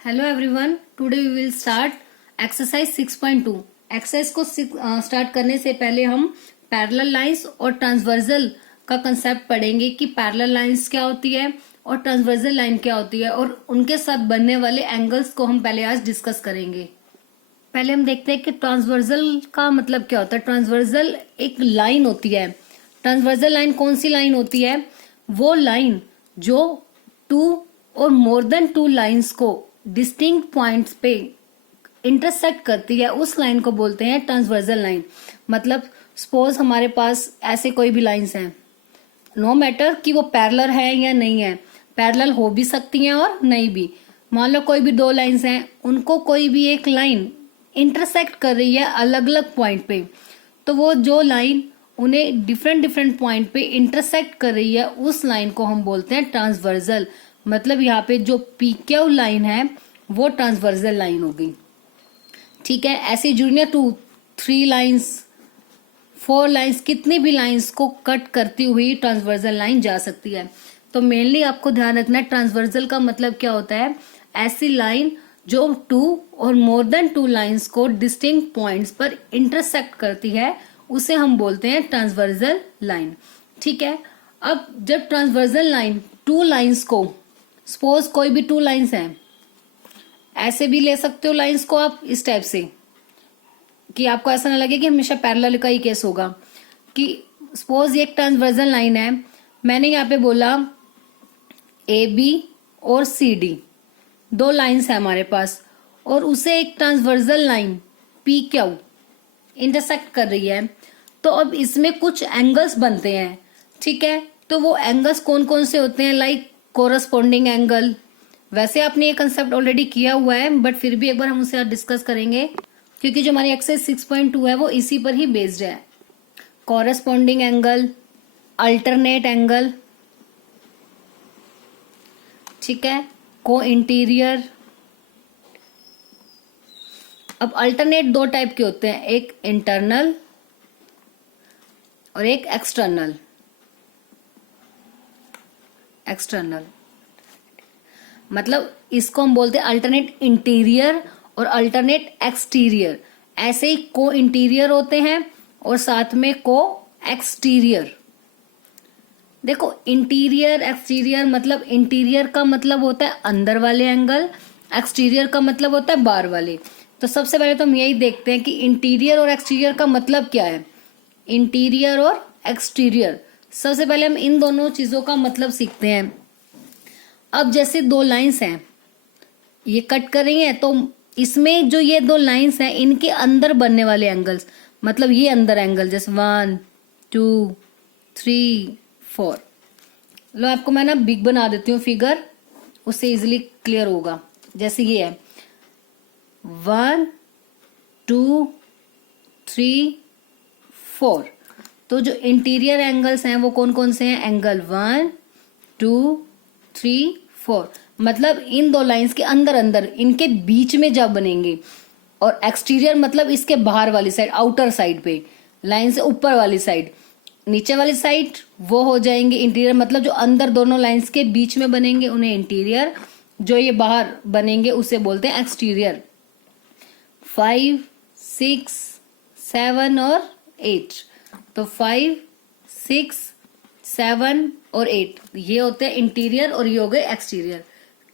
Hello everyone, today we will start exercise 6.2। Exercise को start करने से पहले हम पैरेलल लाइंस और ट्रांसवर्सल का कंसेप्ट पढ़ेंगे कि पैरेलल लाइंस क्या होती है और ट्रांसवर्सल लाइन क्या होती है और उनके साथ बनने वाले एंगल्स को हम पहले आज डिस्कस करेंगे। पहले हम देखते हैं कि ट्रांसवर्सल का मतलब क्या होता है। ट्रांसवर्सल एक लाइन होती है। ट्रांसवर्सल लाइन कौन सी लाइन होती है? वो लाइन जो टू और मोर देन टू लाइंस को डिस्टिंक्ट पॉइंट्स पे इंटरसेक्ट करती है, उस लाइन को बोलते हैं ट्रांसवर्सल लाइन। मतलब सपोज हमारे पास ऐसे कोई भी लाइंस हैं, नो मैटर कि वो पैरेलल है या नहीं है, पैरेलल हो भी सकती हैं और नहीं भी। मान लो कोई भी दो लाइंस हैं, उनको कोई भी एक लाइन इंटरसेक्ट कर रही है अलग अलग पॉइंट पे, तो वो जो लाइन उन्हें डिफरेंट डिफरेंट पॉइंट पे इंटरसेक्ट कर रही है, उस लाइन को हम बोलते हैं ट्रांसवर्सल। मतलब यहाँ पे जो पीक्यू लाइन है वो ट्रांसवर्सल लाइन होगी। ठीक है, ऐसे जूनियर टू 3 लाइंस 4 लाइंस कितनी भी लाइंस को कट करती हुई ट्रांसवर्सल लाइन जा सकती है। तो मेनली आपको ध्यान रखना है ट्रांसवर्सल का मतलब क्या होता है। ऐसी लाइन जो 2 और मोर देन 2 लाइंस को डिस्टिंक्ट पॉइंट्स पर इंटरसेक्ट करती है, उसे हम बोलते हैं ट्रांसवर्सल लाइन। ठीक है, अब जब ट्रांसवर्सल लाइन 2 लाइंस को, सपोज कोई भी 2 लाइंस हैं, ऐसे भी ले सकते हो लाइंस को आप इस टाइप से कि आपको ऐसा ना लगे कि हमेशा पैरेलल का ही केस होगा। कि सपोज ये एक ट्रांसवर्सल लाइन है, मैंने यहाँ पे बोला ए बी और सी डी 2 लाइंस है हमारे पास, और उसे एक transversal line P Q intersect कर रही है। तो अब इसमें कुछ एंगल्स बनते हैं। ठीक है, तो वो एंगल्स कौन कौन से होते हैं? Like corresponding angle. वैसे आपने ये कंसेप्ट ऑलरेडी किया हुआ है, बट फिर भी एक बार हम उसे डिस्कस करेंगे क्योंकि जो हमारी एक्सरसाइज 6.2 है वो इसी पर ही बेस्ड है। कॉरस्पॉन्डिंग एंगल, अल्टरनेट एंगल, ठीक है, को इंटीरियर। अब अल्टरनेट 2 टाइप के होते हैं, एक इंटरनल और एक एक्सटर्नल। एक्सटर्नल मतलब इसको हम बोलते हैं अल्टरनेट इंटीरियर और अल्टरनेट एक्सटीरियर। ऐसे ही को इंटीरियर होते हैं और साथ में को एक्सटीरियर। देखो, इंटीरियर एक्सटीरियर मतलब इंटीरियर का मतलब होता है अंदर वाले एंगल, एक्सटीरियर का मतलब होता है बाहर वाले। तो सबसे पहले तो हम यही देखते हैं कि इंटीरियर और एक्सटीरियर का मतलब क्या है। इंटीरियर और एक्सटीरियर, सबसे पहले हम इन दोनों चीजों का मतलब सीखते हैं। अब जैसे 2 लाइंस हैं, ये कट कर रही हैं, तो इसमें जो ये 2 लाइंस हैं, इनके अंदर बनने वाले एंगल्स, मतलब ये अंदर एंगल, जैसे 1 2 3 4। लो आपको मैं ना बिग बना देती हूँ फिगर, उससे इजीली क्लियर होगा। जैसे ये है 1 2 3 4। तो जो इंटीरियर एंगल्स हैं वो कौन कौन से हैं? एंगल 1 2 3 4, मतलब इन 2 लाइंस के अंदर अंदर, इनके बीच में जब बनेंगे। और एक्सटीरियर मतलब इसके बाहर वाली साइड, आउटर साइड पे, लाइन से ऊपर वाली साइड, नीचे वाली साइड, वो हो जाएंगे इंटीरियर। मतलब जो अंदर दोनों लाइंस के बीच में बनेंगे उन्हें इंटीरियर, जो ये बाहर बनेंगे उसे बोलते हैं एक्सटीरियर। 5 6 7 और 8, तो 5 6 7 और 8 ये होते हैं इंटीरियर और ये हो गए एक्सटीरियर।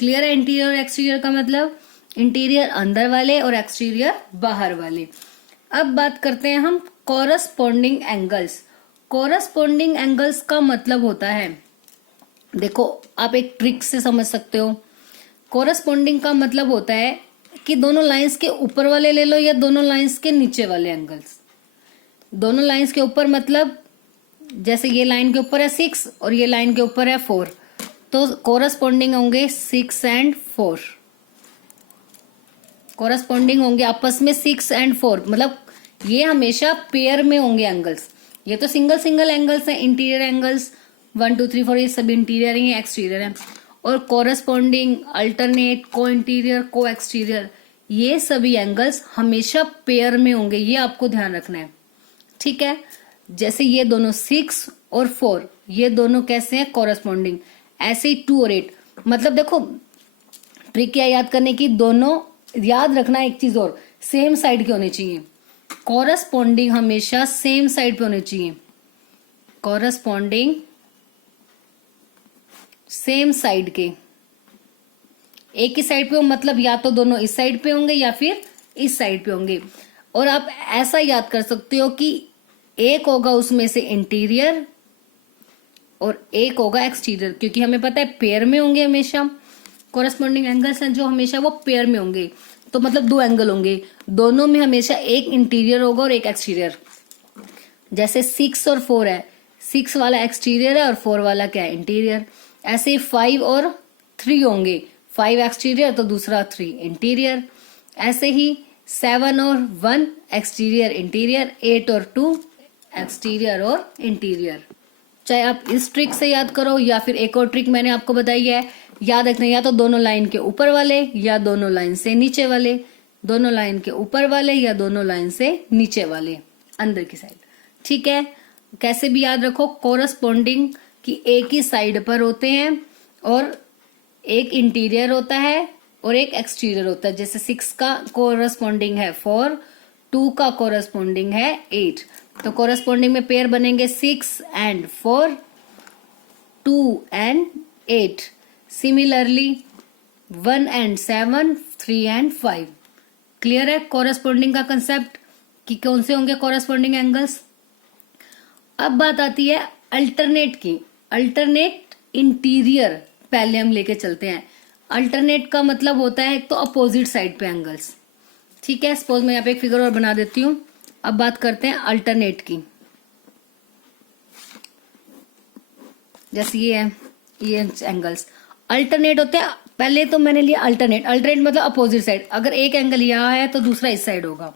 क्लियर है इंटीरियर और एक्सटीरियर का मतलब? इंटीरियर अंदर वाले और एक्सटीरियर बाहर वाले। अब बात करते हैं हम कॉरस्पॉन्डिंग एंगल्स। कॉरस्पॉन्डिंग एंगल्स का मतलब होता है, देखो आप एक ट्रिक से समझ सकते हो। कॉरस्पॉन्डिंग का मतलब होता है कि दोनों लाइंस के ऊपर वाले ले लो या दोनों लाइंस के नीचे वाले एंगल्स। दोनों लाइंस के ऊपर मतलब जैसे ये लाइन के ऊपर है 6 और ये लाइन के ऊपर है 4, तो कोरस्पॉन्डिंग होंगे 6 एंड 4। कोरस्पॉन्डिंग होंगे आपस में 6 एंड 4, मतलब ये हमेशा पेयर में होंगे एंगल्स। ये तो सिंगल सिंगल एंगल्स हैं, इंटीरियर एंगल्स 1 2 3 4, ये सब इंटीरियर ही एक्सटीरियर है। और कोरस्पॉन्डिंग, अल्टरनेट, को इंटीरियर, को एक्सटीरियर, ये सभी एंगल्स हमेशा पेयर में होंगे, ये आपको ध्यान रखना है। ठीक है, जैसे ये दोनों 6 और 4, ये दोनों कैसे हैं? कॉरस्पॉन्डिंग। ऐसे ही 2 और 8, मतलब देखो ट्रिक क्या याद करने की, दोनों याद रखना एक चीज और, सेम साइड के होने चाहिए, कॉरस्पॉन्डिंग हमेशा सेम साइड पे होने चाहिए, कॉरस्पॉन्डिंग सेम साइड के, एक ही साइड पे हो मतलब या तो दोनों इस साइड पे होंगे या फिर इस साइड पे होंगे। और आप ऐसा याद कर सकते हो कि एक होगा उसमें से इंटीरियर और एक होगा एक्सटीरियर, क्योंकि हमें पता है पेयर में होंगे हमेशा, कॉरस्पॉन्डिंग एंगल्स हैं जो हमेशा वो पेयर में होंगे, तो मतलब दो एंगल होंगे, दोनों में हमेशा एक इंटीरियर होगा और एक एक्सटीरियर। जैसे 6 और 4 है, 6 वाला एक्सटीरियर है और 4 वाला क्या है, इंटीरियर। ऐसे 5 और 3 होंगे, 5 एक्सटीरियर तो दूसरा 3 इंटीरियर। ऐसे ही 7 और 1 एक्सटीरियर इंटीरियर, 8 और 2 एक्सटीरियर और इंटीरियर। चाहे आप इस ट्रिक से याद करो या फिर एक और ट्रिक मैंने आपको बताई है, याद रखना या तो दोनों लाइन के ऊपर वाले या दोनों लाइन से नीचे वाले, दोनों लाइन के ऊपर वाले या दोनों लाइन से नीचे वाले अंदर की साइड। ठीक है, कैसे भी याद रखो, कोरस्पॉन्डिंग की एक ही साइड पर होते हैं और एक इंटीरियर होता है और एक एक्सटीरियर होता है। जैसे 6 का कोरस्पॉन्डिंग है 4, 2 का कोरस्पॉन्डिंग है 8, तो कोरस्पॉन्डिंग में पेयर बनेंगे 6 and 4, 2 and 8। Similarly 1 and 7, 3 and 5। Clear है कोरस्पॉन्डिंग का कंसेप्ट कि कौन से होंगे कोरस्पॉन्डिंग एंगल्स। अब बात आती है अल्टरनेट की। अल्टरनेट इंटीरियर पहले हम लेके चलते हैं। अल्टरनेट का मतलब होता है एक तो अपोजिट साइड पे एंगल्स। ठीक है, सपोज मैं यहाँ पे एक फिगर और बना देती हूँ। अब बात करते हैं अल्टरनेट की। जैसे ये है, ये एंगल्स अल्टरनेट होते हैं। पहले तो मैंने लिया अल्टरनेट। अल्टरनेट मतलब अपोजिट साइड। अगर एक एंगल यहाँ है तो दूसरा इस साइड होगा,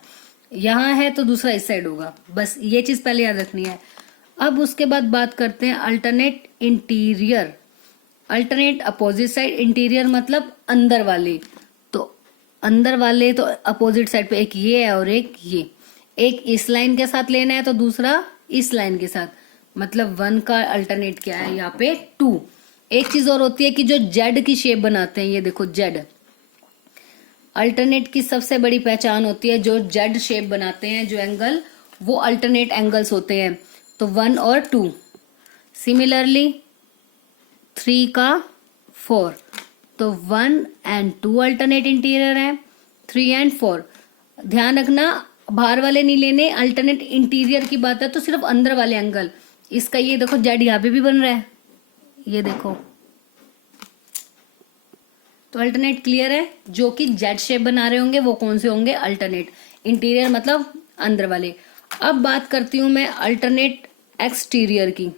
यहाँ है तो दूसरा इस साइड होगा। बस ये चीज पहले याद रखनी है। अब उसके बाद बात करते हैं alternate interior. Alternate opposite side, interior मतलब अंदर वाले। तो अंदर वाले तो अपोजिट साइड पे एक ये है और एक ये। एक इस लाइन के साथ लेना है तो दूसरा इस लाइन के साथ। मतलब 1 का अल्टरनेट क्या है यहाँ पे 2। एक चीज और होती है कि जो जेड की शेप बनाते हैं, ये देखो जेड। अल्टरनेट की सबसे बड़ी पहचान होती है जो जेड शेप बनाते हैं जो एंगल, वो अल्टरनेट एंगल्स होते हैं। तो 1 और 2। सिमिलरली 3 का 4, तो 1 एंड 2 अल्टरनेट इंटीरियर है, 3 एंड 4। ध्यान रखना बाहर वाले नहीं लेने, अल्टरनेट इंटीरियर की बात है तो सिर्फ अंदर वाले एंगल। इसका ये देखो जेड यहाँ पे भी बन रहा है, ये देखो। तो अल्टरनेट क्लियर है, जो कि जेड शेप बना रहे होंगे वो कौन से होंगे, अल्टरनेट। इंटीरियर मतलब अंदर वाले। अब बात करती हूं मैं अल्टरनेट एक्सटीरियर की।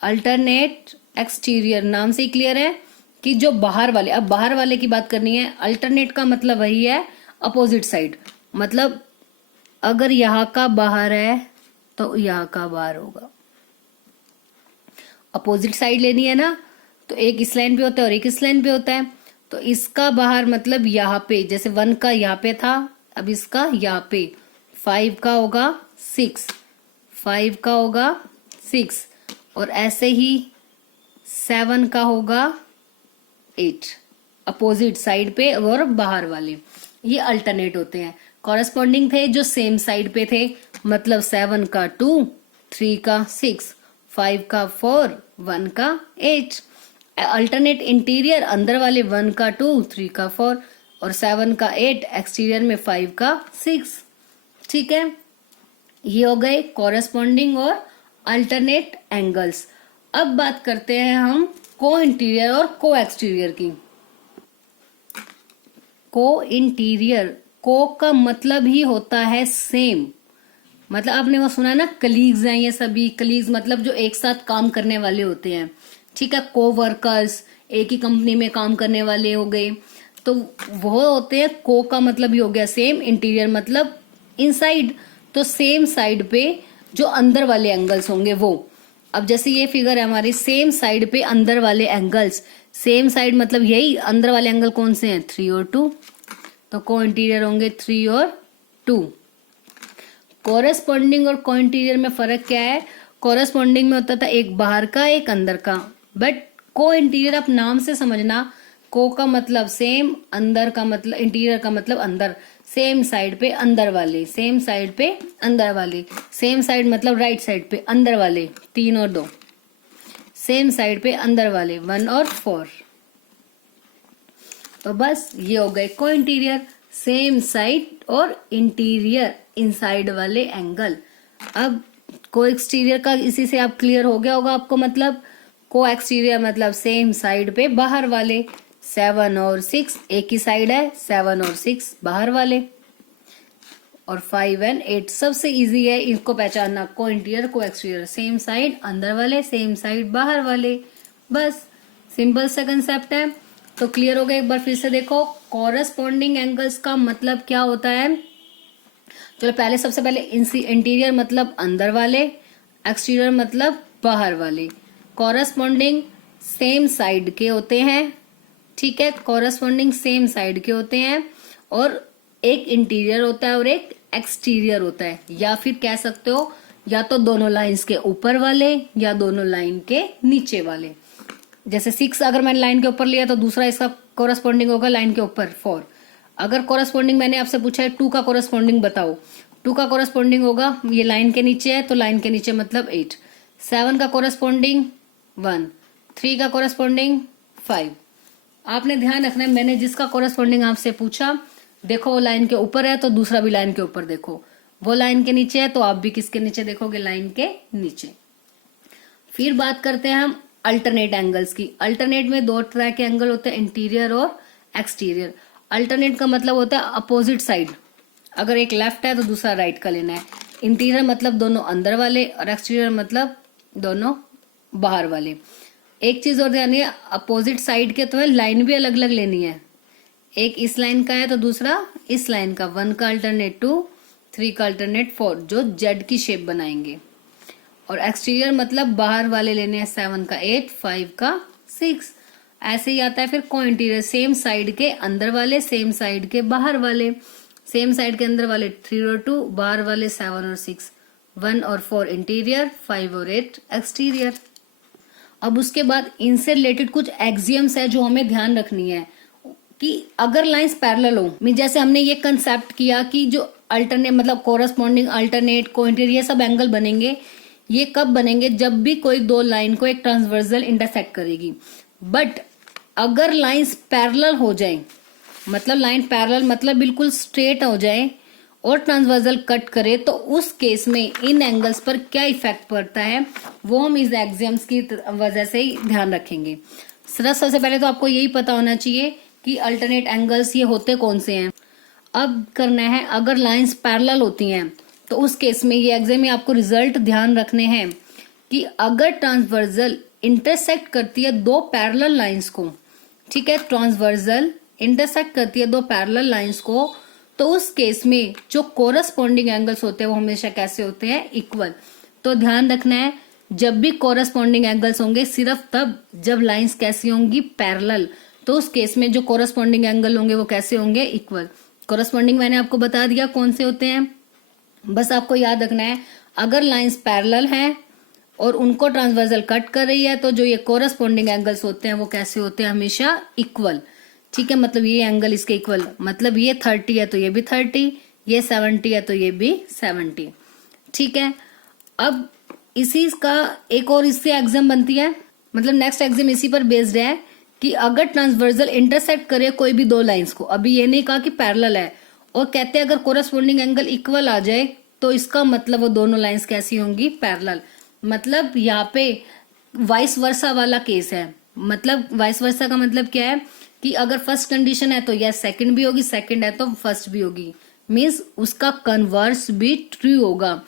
अल्टरनेट एक्सटीरियर नाम से ही क्लियर है कि जो बाहर वाले। अब बाहर वाले की बात करनी है। अल्टरनेट का मतलब वही है अपोजिट साइड। मतलब अगर यहाँ का बाहर है तो यहाँ का बाहर होगा। अपोजिट साइड लेनी है ना, तो एक इस लाइन पे होता है और एक इस लाइन पे होता है। तो इसका बाहर मतलब यहाँ पे, जैसे 1 का यहाँ पे था, अब इसका यहाँ पे। 5 का होगा 6, 5 का होगा 6, और ऐसे ही 7 का होगा 8। अपोजिट साइड पे और बाहर वाले, ये अल्टरनेट होते हैं। कॉरेस्पॉन्डिंग थे जो सेम साइड पे थे, मतलब 7 का 2, 3 का 6, 5 का 4, 1 का 8। अल्टरनेट इंटीरियर अंदर वाले 1 का 2, 3 का 4 और 7 का 8, एक्सटीरियर में 5 का 6। ठीक है, ये हो गए कॉरेस्पॉन्डिंग और अल्टरनेट एंगल्स। अब बात करते हैं हम को इंटीरियर और को एक्सटीरियर की। को इंटीरियर, को का मतलब ही होता है सेम। मतलब आपने वो सुना ना, कलीग्स हैं ये सभी। कलीग्स मतलब जो एक साथ काम करने वाले होते हैं। ठीक है, को वर्कर्स, एक ही कंपनी में काम करने वाले हो गए, तो वो होते हैं। को का मतलब ही हो गया सेम, इंटीरियर मतलब इनसाइड, तो सेम साइड पे जो अंदर वाले एंगल्स होंगे वो। अब जैसे ये फिगर है हमारी, सेम साइड पे अंदर वाले एंगल्स। सेम साइड मतलब यही, अंदर वाले एंगल कौन से हैं, 3 और 2, तो को इंटीरियर होंगे 3 और 2। कोरेस्पॉन्डिंग और को इंटीरियर में फर्क क्या है? कोरेस्पॉन्डिंग में होता था एक बाहर का एक अंदर का, बट को इंटीरियर आप नाम से समझना को का मतलब सेम, अंदर का मतलब इंटीरियर का मतलब अंदर, सेम साइड पे अंदर वाले, सेम साइड पे अंदर वाले, सेम साइड मतलब राइट साइड पे अंदर वाले 3 और 2, सेम साइड पे अंदर वाले 1 और 4। तो बस ये हो गए को इंटीरियर, सेम साइड और इंटीरियर इनसाइड वाले एंगल। अब को एक्सटीरियर का इसी से आप क्लियर हो गया होगा आपको, मतलब को एक्सटीरियर मतलब सेम साइड पे बाहर वाले, 7 और 6 एक ही साइड है, 7 और 6 बाहर वाले, और 5 एंड 8 सबसे इजी है इसको पहचानना, को इंटीरियर को एक्सटीरियर, सेम साइड अंदर वाले, सेम साइड बाहर वाले, बस सिंपल सा कंसेप्ट है। तो क्लियर हो गया, एक बार फिर से देखो कॉरस्पॉन्डिंग एंगल्स का मतलब क्या होता है। चलो पहले सबसे पहले इंटीरियर मतलब अंदर वाले, एक्सटीरियर मतलब बाहर वाले, कॉरस्पॉन्डिंग सेम साइड के होते हैं, ठीक है, कॉरस्पॉन्डिंग सेम साइड के होते हैं, और एक इंटीरियर होता है और एक एक्सटीरियर होता है, या फिर कह सकते हो या तो दोनों लाइंस के ऊपर वाले या दोनों लाइन के नीचे वाले। जैसे 6 अगर मैंने लाइन के ऊपर लिया तो दूसरा इसका कोरस्पॉन्डिंग होगा लाइन के ऊपर 4। अगर कोरस्पॉन्डिंग मैंने आपसे पूछा है 2 का कोरस्पॉन्डिंग बताओ, 2 का कोरस्पॉन्डिंग होगा ये लाइन के नीचे है तो लाइन के नीचे मतलब 8, 7 का कोरस्पॉन्डिंग 1, 3 का कोरस्पॉन्डिंग 5। आपने ध्यान रखना है, मैंने जिसका कोरस्पॉन्डिंग आपसे पूछा देखो वो लाइन के ऊपर है तो दूसरा भी लाइन के ऊपर देखो, वो लाइन के नीचे है तो आप भी किसके नीचे देखोगे, लाइन के नीचे। फिर बात करते हैं हम अल्टरनेट एंगल्स की। अल्टरनेट में 2 तरह के एंगल होते हैं, इंटीरियर और एक्सटीरियर। अल्टरनेट का मतलब होता है अपोजिट साइड, अगर एक लेफ्ट है तो दूसरा राइट का लेना है। इंटीरियर मतलब दोनों अंदर वाले और एक्सटीरियर मतलब दोनों बाहर वाले। एक चीज और ध्यान है, अपोजिट साइड के तुम्हें लाइन भी अलग अलग लेनी है, एक इस लाइन का है तो दूसरा इस लाइन का, 1 का अल्टरनेट 2, 3 का अल्टरनेट 4, जो जेड की शेप बनाएंगे। और एक्सटीरियर मतलब बाहर वाले लेने हैं, 7 का 8, 5 का 6। ऐसे ही आता है फिर को इंटीरियर, सेम साइड के अंदर वाले, सेम साइड के बाहर वाले, सेम साइड के अंदर वाले 3 और 2, बाहर वाले 7 और 6, 1 और 4 इंटीरियर, 5 और 8 एक्सटीरियर। अब उसके बाद इनसे रिलेटेड कुछ एक्सियम्स है जो हमें ध्यान रखनी है कि अगर लाइंस पैरेलल हो, जैसे हमने ये कंसेप्ट किया कि जो अल्टरनेट मतलब कोरस्पॉन्डिंग, अल्टरनेट, को इंटीरियर, ये सब एंगल बनेंगे, ये कब बनेंगे, जब भी कोई दो लाइन को एक ट्रांसवर्सल इंटरसेक्ट करेगी। बट अगर लाइंस पैरेलल हो जाए, मतलब लाइन पैरेलल मतलब बिल्कुल स्ट्रेट हो जाए और ट्रांसवर्सल कट करे, तो उस केस में इन एंगल्स पर क्या इफेक्ट पड़ता है वो हम इस एक्सियम्स की वजह से ही ध्यान रखेंगे। सबसे पहले तो आपको यही पता होना चाहिए कि अल्टरनेट एंगल्स ये होते कौन से हैं। अब करना है, अगर लाइंस पैरेलल होती हैं तो उस केस में ये एग्जाम में आपको रिजल्ट ध्यान रखने हैं कि अगर ट्रांसवर्सल इंटरसेक्ट करती है दो पैरेलल लाइंस को, ठीक है, ट्रांसवर्सल इंटरसेक्ट करती है दो पैरेलल लाइंस को, तो उस केस में जो कोरस्पॉन्डिंग एंगल्स होते हैं वो हमेशा कैसे होते हैं, इक्वल। तो ध्यान रखना है, जब भी कोरस्पॉन्डिंग एंगल्स होंगे सिर्फ तब जब लाइंस कैसी होंगी, पैरेलल। तो उस केस में जो कोरस्पॉन्डिंग एंगल होंगे वो कैसे होंगे, इक्वल। कोरस्पॉन्डिंग मैंने आपको बता दिया कौन से होते हैं, बस आपको याद रखना है अगर लाइंस पैरेलल हैं और उनको ट्रांसवर्सल कट कर रही है तो जो ये कोरस्पॉन्डिंग एंगल्स होते हैं वो कैसे होते हैं, हमेशा इक्वल। ठीक है, मतलब ये एंगल इसके इक्वल, मतलब ये 30 है तो ये भी 30, ये 70 है तो ये भी 70। ठीक है, अब इसी का एक और इससे एग्जाम बनती है, मतलब नेक्स्ट एग्जाम इसी पर बेस्ड है कि अगर ट्रांसवर्सल इंटरसेक्ट करे कोई भी दो लाइंस को, अभी ये नहीं कहा कि पैरेलल है, और कहते हैं अगर कोरस्पॉन्डिंग एंगल इक्वल आ जाए तो इसका मतलब वो दोनों लाइंस कैसी होंगी, पैरेलल। मतलब यहाँ पे वाइस वर्सा वाला केस है। मतलब वाइस वर्सा का मतलब क्या है कि अगर फर्स्ट कंडीशन है तो यस सेकंड भी होगी, सेकंड है तो फर्स्ट भी होगी, मींस उसका कन्वर्स भी ट्रू होगा।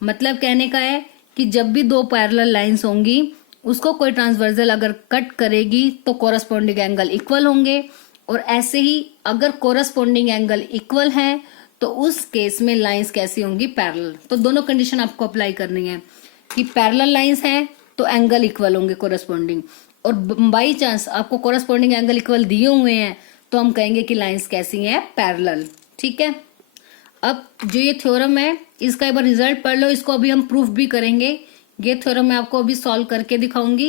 मतलब कहने का है कि जब भी दो पैरेलल लाइंस होंगी उसको कोई ट्रांसवर्सल अगर कट करेगी तो कोरस्पॉन्डिंग एंगल इक्वल होंगे, और ऐसे ही अगर कोरस्पॉन्डिंग एंगल इक्वल है तो उस केस में लाइंस कैसी होंगी, पैरेलल। तो दोनों कंडीशन आपको अप्लाई करनी है कि पैरेलल लाइंस हैं तो एंगल इक्वल होंगे कोरस्पॉन्डिंग, और बाई चांस आपको कोरस्पॉन्डिंग एंगल इक्वल दिए हुए हैं तो हम कहेंगे कि लाइंस कैसी हैं, पैरेलल। ठीक है, अब जो ये थ्योरम है इसका एक बार रिजल्ट पढ़ लो, इसको अभी हम प्रूफ भी करेंगे। ये थ्योरम मैं आपको अभी सॉल्व करके दिखाऊंगी।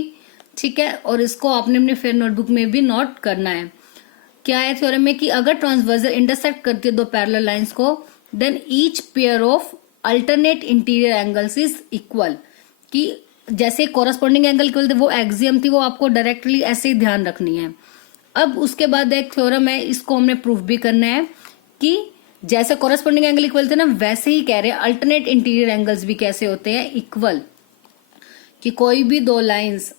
ठीक है, और इसको आपने अपने फेयर नोटबुक में भी नोट करना है। क्या है थ्योरम में कि अगर ट्रांसवर्सल इंटरसेक्ट करती है दो पैरेलल लाइंस को, then each pair of alternate interior angles is equal. कि जैसे कोरस्पॉन्डिंग एंगल इक्वल थे, वो एक्सियम थी, वो आपको डायरेक्टली ऐसे ही ध्यान रखनी है। अब उसके बाद एक थ्योरम है, इसको हमने प्रूफ भी करना है कि जैसे कोरस्पॉन्डिंग एंगल इक्वल थे ना, वैसे ही कह रहे हैं अल्टरनेट इंटीरियर एंगल्स भी कैसे होते हैं, इक्वल। कि कोई भी दो लाइंस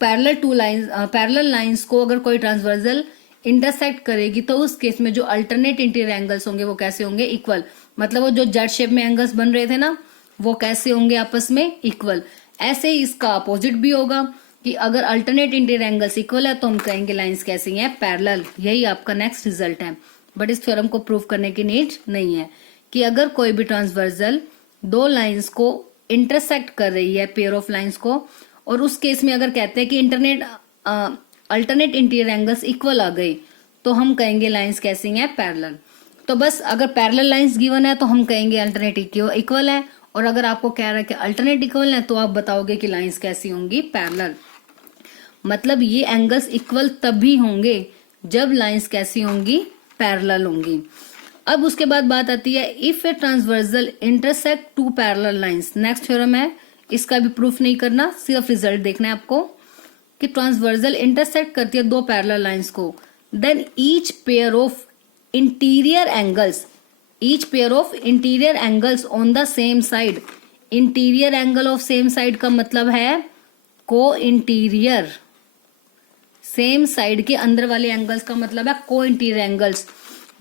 पैरेलल लाइंस को अगर कोई ट्रांसवर्सल इंटरसेक्ट करेगी तो उस केस में जो अल्टरनेट इंटीरियर एंगल्स होंगे वो कैसे होंगे, इक्वल। मतलब वो जो जेड शेप में एंगल्स बन रहे थे ना, वो कैसे होंगे आपस में, इक्वल। ऐसे ही इसका अपोजिट भी होगा कि अगर अल्टरनेट इंटीरियर एंगल्स इक्वल है तो हम कहेंगे लाइंस कैसी हैं, पैरेलल। यही आपका नेक्स्ट रिजल्ट है। बट इस थ्योरम को प्रूव करने की नीड नहीं है कि अगर कोई भी ट्रांसवर्सल दो लाइंस को इंटरसेक्ट कर रही है, पेयर ऑफ लाइंस को, और उस केस में अगर कहते हैं कि अल्टरनेट इंटीरियर एंगल्स इक्वल आ गए, तो हम कहेंगे लाइंस कैसी हैं, पैरेलल। तो बस अगर पैरेलल लाइंस गिवन है तो हम कहेंगे अल्टरनेट इक्वल है, और अगर आपको कह रहा है कि अल्टरनेट इक्वल है तो आप बताओगे कि लाइंस कैसी होंगी, पैरेलल। मतलब ये एंगल्स इक्वल तभी होंगे जब लाइंस कैसी होंगी, पैरेलल होंगी। अब उसके बाद बात आती है if a transversal intersect two parallel lines. Next theorem है, इसका भी प्रूफ नहीं करना, सिर्फ रिजल्ट देखना है आपको कि ट्रांसवर्सल इंटरसेक्ट करती है दो पैरेलल लाइंस को, then each pair of interior angles on the same side. Interior angle of same side का मतलब है को इंटीरियर, सेम साइड के अंदर वाले एंगल्स का मतलब है को इंटीरियर एंगल्स।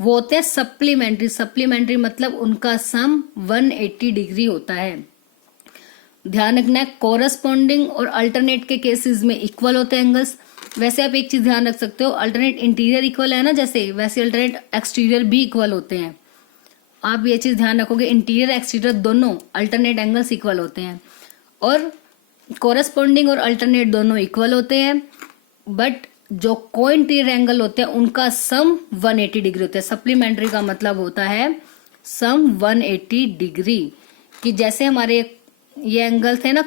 वो होते हैं सप्लीमेंट्री मतलब उनका सम 180 डिग्री होता है। ध्यान रखना है, कोरस्पॉन्डिंग और अल्टरनेट के केसेस में इक्वल होते हैं एंगल्स। वैसे आप एक चीज ध्यान रख सकते हो, अल्टरनेट इंटीरियर इक्वल है ना जैसे, वैसे अल्टरनेट एक्सटीरियर भी इक्वल होते हैं। आप ये चीज ध्यान रखोगे, इंटीरियर एक्सटीरियर दोनों अल्टरनेट एंगल्स इक्वल होते हैं, और कोरस्पॉन्डिंग और अल्टरनेट दोनों इक्वल होते हैं। बट जो को इंटीरियर एंगल होते हैं उनका सम 180 डिग्री होता है। सप्लीमेंट्री का मतलब होता है सम 180 डिग्री। कि जैसे हमारे ये एंगल थे ना,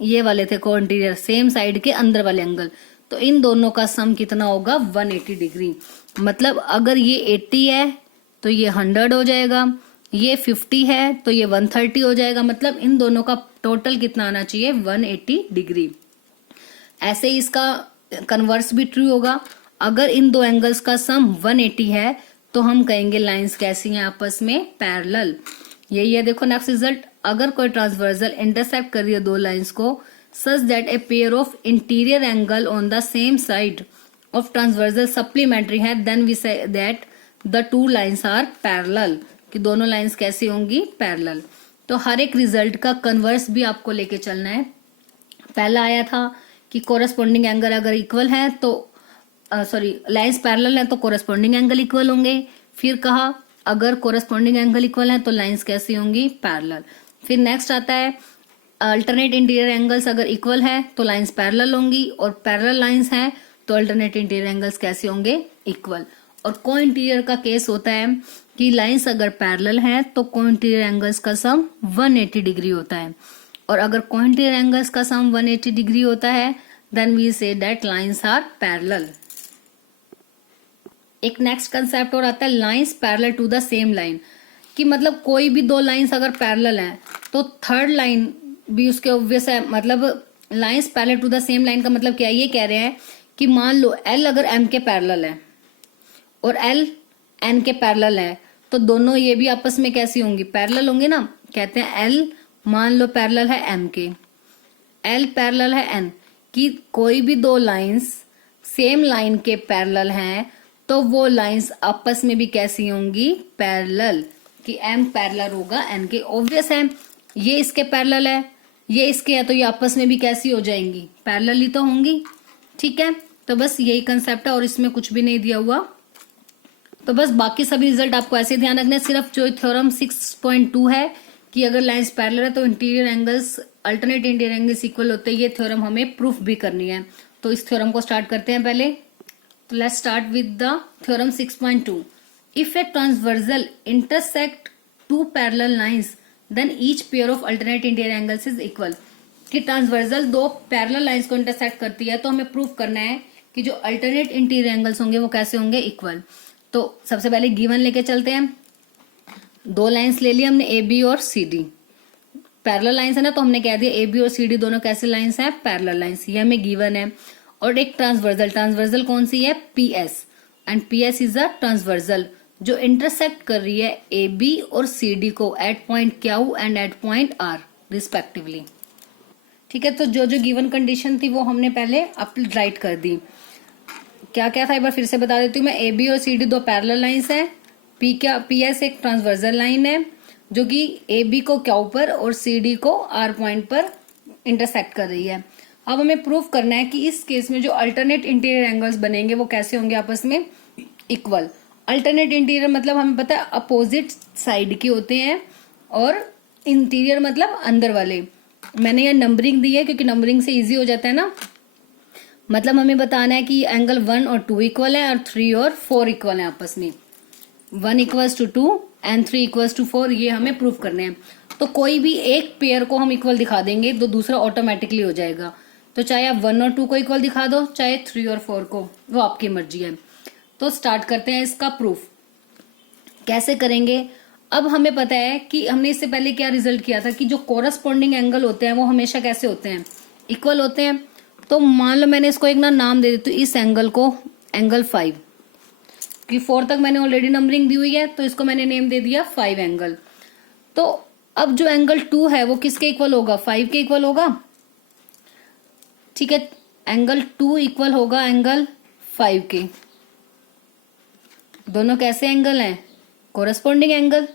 ये वाले थे को इंटीरियर, सेम साइड के अंदर वाले एंगल, तो इन दोनों का सम कितना होगा, 180 डिग्री। मतलब अगर ये 80 है तो ये 100 हो जाएगा, ये 50 है तो ये 130 हो जाएगा। मतलब इन दोनों का टोटल कितना आना चाहिए, 180 डिग्री। ऐसे ही इसका कन्वर्स भी ट्रू होगा। अगर इन दो एंगल्स का सम 180 है तो हम कहेंगे लाइंस कैसी हैं, आपस में पैरेलल। यही है, देखो नेक्स्ट रिजल्ट। अगर कोई ट्रांसवर्सल इंटरसेक्ट कर रही है दो लाइंस को such that a pair of interior angle on the same side of transversal supplementary है, then we say that the two lines are parallel. कि दोनों लाइंस कैसी होंगी, पैरेलल। तो हर एक रिजल्ट का कन्वर्स भी आपको लेके चलना है। पहला आया था कि कोरस्पॉन्डिंग एंगल अगर इक्वल है तो लाइंस पैरेलल है तो कोरस्पॉन्डिंग एंगल इक्वल होंगे। फिर कहा अगर कोरस्पॉन्डिंग एंगल इक्वल है तो लाइंस कैसी होंगी, पैरेलल। फिर नेक्स्ट आता है अल्टरनेट इंटीरियर एंगल्स अगर इक्वल है तो लाइंस पैरेलल होंगी, और पैरेलल लाइंस हैं तो अल्टरनेट इंटीरियर एंगल्स कैसे होंगे, इक्वल। और को इंटीरियर का केस होता है कि लाइंस अगर पैरेलल है तो को इंटीरियर एंगल्स का सम 180 डिग्री होता है, और अगर को इंटीरियर एंगल्स का सम 180 डिग्री होता है then we say that lines are parallel. एक नेक्स्ट कंसेप्ट और आता है lines parallel to the same line. कि मतलब कोई भी दो लाइंस अगर पैरेलल हैं तो थर्ड लाइन भी उसके ऑब्वियस है। मतलब lines parallel to the same line का मतलब क्या है, ये कह रहे हैं कि मान लो एल अगर एम के पैरेलल है और एल एन के पैरेलल है तो दोनों ये भी आपस में कैसी होंगी, पैरेलल होंगे ना। कहते हैं एल मान लो पैरेलल है एम के, एल पैरेलल है एन। कि कोई भी दो लाइंस सेम लाइन के पैरेलल हैं तो वो लाइंस आपस में भी कैसी होंगी, पैरेलल। कि एम पैरेलल होगा एन के, ऑब्वियस है। ये इसके पैरेलल है, ये इसके है, तो ये आपस में भी कैसी हो जाएंगी, पैरेलल ही तो होंगी। ठीक है, तो बस यही कंसेप्ट है और इसमें कुछ भी नहीं दिया हुआ। तो बस बाकी सभी रिजल्ट आपको ऐसे ध्यान रखना है। सिर्फ जो थ्योरम 6.2 है कि अगर लाइंस पैरेलल है तो interior angles alternate interior angles equal होते हैं, ये थ्योरम हमें प्रूफ भी करनी है। तो इस थ्योरम को स्टार्ट करते हैं पहले। तो let's start with the theorem 6.2। If a transversal intersect two parallel lines then each pair of alternate interior angles is equal. कि ट्रांसवर्सल दो पैरेलल लाइंस को इंटरसेक्ट करती है, तो हमें प्रूफ करना है कि जो अल्टरनेट इंटीरियर एंगल्स होंगे वो कैसे होंगे, इक्वल। तो सबसे पहले गिवन लेके चलते हैं। दो लाइंस ले ली हमने, ए बी और सी डी। पैरेलल लाइंस है ना, तो हमने कह दिया ए बी और सी डी दोनों कैसे लाइंस हैं, पैरेलल लाइंस। ये हमें गिवन है। और एक ट्रांसवर्सल, ट्रांसवर्सल कौन सी है, P S, and P S is a transversal जो इंटरसेक्ट कर रही है ए बी और सी डी को at point Q and at point R respectively. ठीक है, तो जो जो गिवन कंडीशन थी वो हमने पहले अप राइट कर दी। क्या क्या था एक बार फिर से बता देती हूँ मैं। ए बी और सी डी दो पैरेलल लाइंस है, पी एस एक ट्रांसवर्सल लाइन है जो कि ए बी को क्यू पर और सी डी को आर पॉइंट पर इंटरसेक्ट कर रही है। अब हमें प्रूफ करना है कि इस केस में जो अल्टरनेट इंटीरियर एंगल्स बनेंगे वो कैसे होंगे, आपस में इक्वल। अल्टरनेट इंटीरियर मतलब हमें पता है अपोजिट साइड के होते हैं, और इंटीरियर मतलब अंदर वाले। मैंने यह नंबरिंग दी है क्योंकि नंबरिंग से इजी हो जाता है ना। मतलब हमें बताना है कि एंगल 1 और 2 इक्वल है और 3 और 4 इक्वल है आपस में। 1 equals to 2 and 3 equals to 4, ये हमें प्रूफ करने हैं। तो कोई भी एक पेयर को हम इक्वल दिखा देंगे तो दूसरा ऑटोमेटिकली हो जाएगा। तो चाहे आप 1 और 2 को इक्वल दिखा दो, चाहे 3 और 4 को, वो आपकी मर्जी है। तो स्टार्ट करते हैं इसका प्रूफ। कैसे करेंगे, अब हमें पता है कि हमने इससे पहले क्या रिजल्ट किया था कि जो कोरस्पॉन्डिंग एंगल होते हैं वो हमेशा कैसे होते हैं, इक्वल होते हैं। तो मान लो मैंने इसको एक ना नाम दे देती हूँ, इस एंगल को एंगल 5, कि 4 तक मैंने ऑलरेडी नंबरिंग दी हुई है, तो इसको मैंने नेम दे दिया 5 एंगल। तो अब जो एंगल 2 है वो किसके इक्वल होगा, 5 के इक्वल होगा। ठीक है, एंगल 2 इक्वल होगा एंगल 5 के। दोनों कैसे एंगल हैं, कोरस्पॉन्डिंग एंगल।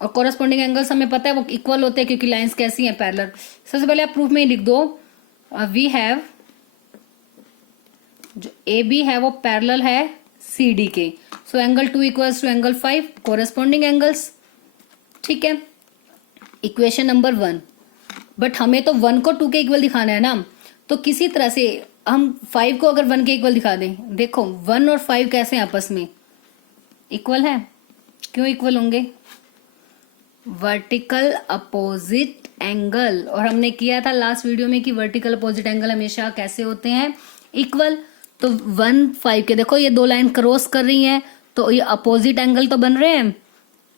और कोरस्पॉन्डिंग एंगल्स हमें पता है वो इक्वल होते हैं क्योंकि लाइंस कैसी हैं, पैरेलल। सबसे पहले आप प्रूफ में ही लिख दो, वी हैव जो ए बी है वो पैरेलल है सी डी के, so angle 2 equals to angle 5, corresponding angles. ठीक है, इक्वेशन नंबर 1। बट हमें तो 1 को 2 के इक्वल दिखाना है ना, तो किसी तरह से हम 5 को अगर 1 के इक्वल दिखा दें। देखो 1 और 5 कैसे हैं आपस में, इक्वल है। क्यों इक्वल होंगे, वर्टिकल अपोजिट एंगल। और हमने किया था लास्ट वीडियो में कि वर्टिकल अपोजिट एंगल हमेशा कैसे होते हैं, इक्वल। तो 1 5 के देखो ये दो लाइन क्रॉस कर रही हैं, तो ये अपोजिट एंगल तो बन रहे हैं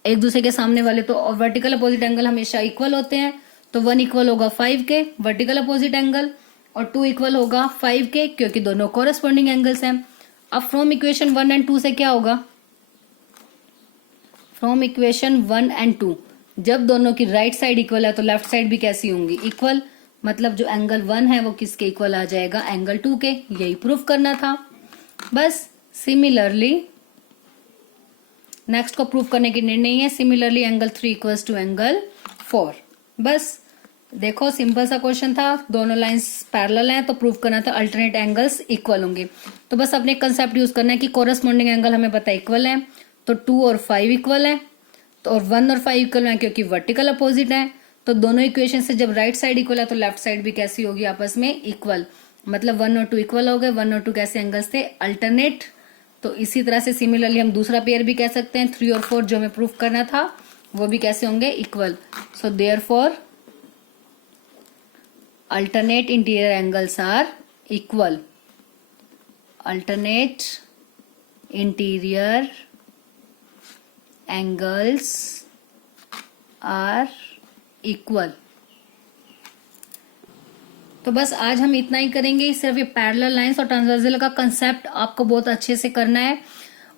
एक दूसरे के सामने वाले, तो वर्टिकल अपोजिट एंगल हमेशा इक्वल होते हैं। तो 1 इक्वल होगा 5 के वर्टिकल अपोजिट एंगल, और 2 इक्वल होगा 5 के क्योंकि दोनों कोरस्पॉन्डिंग एंगल्स हैं। अब फ्रॉम इक्वेशन 1 एंड 2 से क्या होगा, फ्रॉम इक्वेशन 1 एंड 2 जब दोनों की राइट साइड इक्वल है तो लेफ्ट साइड भी कैसी होंगी, इक्वल। मतलब जो एंगल 1 है वो किसके इक्वल आ जाएगा, एंगल 2 के। यही प्रूफ करना था बस। सिमिलरली नेक्स्ट को प्रूफ करने की नीड नहीं है। Similarly angle 3 equals to angle 4। बस देखो सिंपल सा क्वेश्चन था, दोनों लाइंस पैरेलल हैं तो प्रूफ करना था अल्टरनेट एंगल्स इक्वल होंगे। तो बस अपने कंसेप्ट यूज करना है कि कोरस्पॉन्डिंग एंगल हमें पता है इक्वल है, तो 2 और 5 इक्वल है, तो और 1 और 5 इक्वल है क्योंकि वर्टिकल अपोजिट है। तो दोनों इक्वेशन से जब राइट साइड इक्वल है तो लेफ्ट साइड भी कैसी होगी, आपस में इक्वल। मतलब 1 और 2 इक्वल हो गए। 1 और 2 कैसे एंगल्स थे, अल्टरनेट। तो इसी तरह से सिमिलरली हम दूसरा पेयर भी कह सकते हैं, 3 और 4 जो हमें प्रूफ करना था वो भी कैसे होंगे, equal. So therefore alternate interior angles are equal. Alternate interior angles are equal. तो बस आज हम इतना ही करेंगे। सिर्फ ये पैरेलल लाइंस और ट्रांसवर्सल का कंसेप्ट आपको बहुत अच्छे से करना है,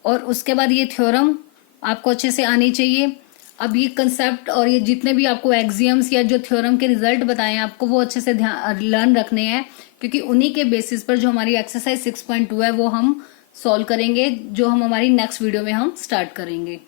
और उसके बाद ये थ्योरम आपको अच्छे से आनी चाहिए। अब ये कंसेप्ट और ये जितने भी आपको एक्सियम्स या जो थ्योरम के रिजल्ट बताए हैं आपको वो अच्छे से ध्यान लर्न रखने हैं, क्योंकि उन्हीं के बेसिस पर जो हमारी एक्सरसाइज 6.2 है वो हम सॉल्व करेंगे, जो हम हमारी नेक्स्ट वीडियो में हम स्टार्ट करेंगे।